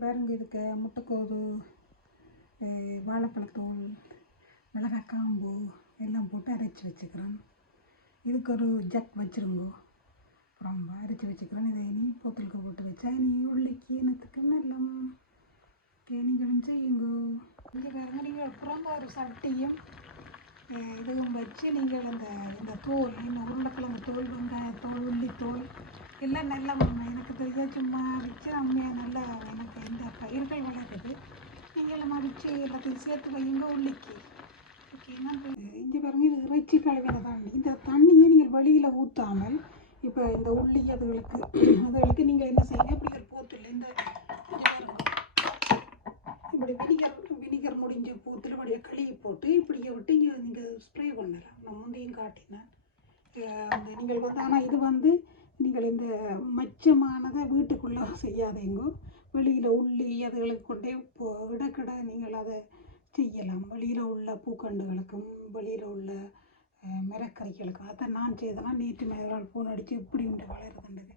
பாருங்க இதுக்கு முட்டைக்கோது, வாழைப்பழத்தூள், மிளகாய் காம்பு எல்லாம் போட்டு அரைச்சி வச்சுக்கிறேன். இதுக்கு ஒரு ஜக் வச்சுருங்க. அப்புறம் அரைச்சி வச்சுக்கிறேன். இதை இனி போத்தலுக்கு போட்டு வச்சா இனி உள்ளிக்கு இனத்துக்கு நல்லம். நீங்களும் செய்யுங்க. இங்கே பாருங்க, நீங்கள் அப்புறம் ஒரு சட்டியும் இதுவும் வச்சு நீங்கள் இந்த தோல், இந்த உருளைக்கிழங்கு தோல், வெங்காயத்தோல், உள்ளித்தோல் எல்லாம் நல்லா எனக்கு தெரிஞ்ச சும்மா வச்சு அம்மையாக நல்லா எனக்கு இந்த பயிர்கள் வளருது. நீங்களும் வச்சு எல்லாத்தையும் சேர்த்து வையுங்க உள்ளிக்கு. ஓகேங்களா? இங்கே பாருங்கள், இது இறைச்சி கழுவின தண்ணி. இந்த தண்ணியை நீங்கள் வெளியில் ஊற்றாமல் இப்போ இந்த உள்ளி அதுகளுக்கு நீங்கள் என்ன செய்யுங்க, இப்படி ஒரு போத்தில் இந்த இப்படி வினிகர் முடிஞ்ச பூத்தில் இப்படியே கழுவி போட்டு இப்படியே விட்டு நீங்கள் ஸ்ப்ரே பண்ணலாம். நான் முந்தையும் காட்டினேன். நீங்கள் ஆனால் இது நீங்கள் இந்த மச்சமானதை வீட்டுக்குள்ளே செய்யாதீங்கோ. வெளியில் உள்ளி அதுகளுக்கு கொண்டே இடக்கிட நீங்கள் அதை செய்யலாம். வெளியில் உள்ள பூக்கண்டுகளுக்கும் வெளியில் உள்ள மரக்கறிகளுக்கும். அதை நான் செய்தேன்னா நேற்று மேலால் பூன் அடித்து இப்படி உண்டு வளருதுன்றது.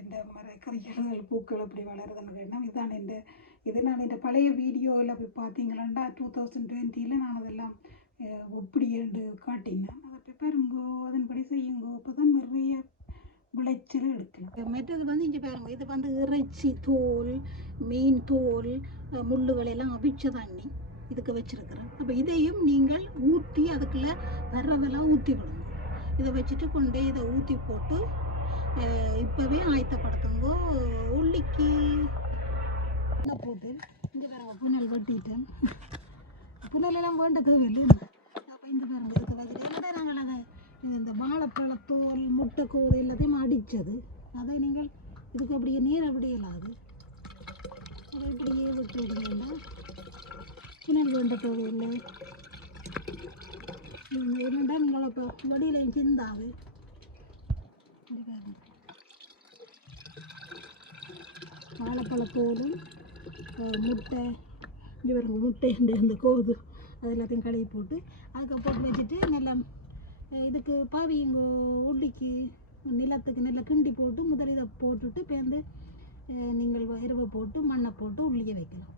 இந்த மரக்கறிகள் பூக்கள் இப்படி வளருதுன்னு எண்ணம் இதுதான். இது நான் இந்த பழைய வீடியோவில் போய் பார்த்தீங்களாண்டா 2020 நான் அதெல்லாம் எப்படி என்று காட்டினேன். அதை போய் பாருங்கோ, அதன்படி செய்யுங்கோ. அப்போ தான் நிறைய விளைச்சல் எடுக்கலாம். மற்றது இங்கே பாருங்க, இது இறைச்சி தோல், மீன் தோல், முள்ளுகள் எல்லாம் அவிச்ச தண்ணி இதுக்கு வச்சுருக்கிறேன். அப்போ இதையும் நீங்கள் ஊற்றி அதுக்குள்ளே வரவெல்லாம் ஊற்றி விடுங்க. இதை வச்சுட்டு கொண்டே இதை ஊற்றி போட்டு இப்போவே ஆயத்தப்படுத்துங்கோ உள்ளிக்கு போட்டு. இங்கே பாருங்க, புனல் வெட்டிட்டேன். புனலெல்லாம் வேண்ட தேவையில்லை. அப்போ இந்த பாருங்க இதுக்கு வச்சுட்டு என்னடா நாங்கள் அதை இந்த வாழைப்பழத்தோல், முட்டைக்கோது எல்லாத்தையும் அடித்தது அதை நீங்கள் இதுக்கு அப்படியே நீர் அப்படியே இல்லாது அதை இப்படியே விட்டு விடுங்கன்னா புனல் வேண்ட தேவையில்லை. என்னென்னா நீங்கள் இப்போ வடியிலையும் சிந்தாது. வாழைப்பழத்தோலும் முட்டை, இங்கே பாருங்க முட்டை இந்த கோது அது எல்லாத்தையும் கழுவி போட்டு அதுக்கு போட்டு வச்சுட்டு நல்லா இதுக்கு பாவிங்க உள்ளிக்கு நிலத்துக்கு நல்லா கிண்டி போட்டு முதல் இதை போட்டுட்டு பேர்ந்து நீங்கள் இரவை போட்டு மண்ணை போட்டு உள்ளிய வைக்கலாம்.